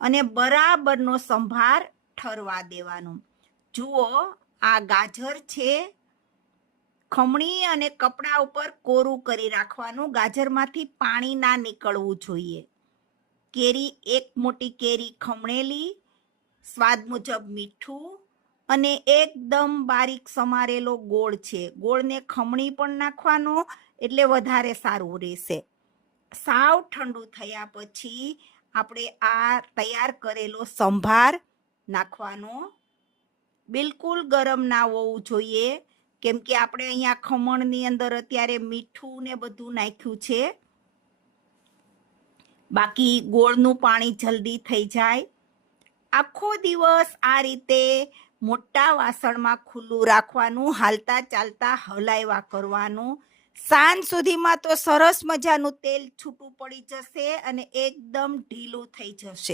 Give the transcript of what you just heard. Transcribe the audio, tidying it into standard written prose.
અને બરાબરનો સંભાર ઠરવા દેવાનો. જુઓ, આ ગાજર છે. ખમણી અને કપડા ઉપર કોરું કરી રાખવાનું. ગાજરમાંથી પાણી ના નીકળવું જોઈએ. કેરી, એક મોટી કેરી ખમણેલી, સ્વાદ મુજબ મીઠું અને એકદમ બારીક સમારેલો ગોળ છે. ગોળને ખમણી પણ નાખવાનો એટલે વધારે સારું રહેશે. સાવ ઠંડુ થયા પછી આપણે આ તૈયાર કરેલો સંભાર નાખવાનો. બિલકુલ ગરમ ના હોવું જોઈએ, કેમ કે આપણે અહીંયા ખમણની અંદર અત્યારે મીઠું ને બધું નાખ્યું છે. બાકી ગોળનું પાણી જલ્દી થઈ જાય. આખો દિવસ આ રીતે મોટા વાસણમાં ખુલ્લું રાખવાનું, હાલતા ચાલતા હલાવ્યા કરવાનું. સાંજ સુધીમાં તો સરસ મજાનું તેલ છૂટું પડી જશે અને એકદમ ઢીલું થઈ જશે.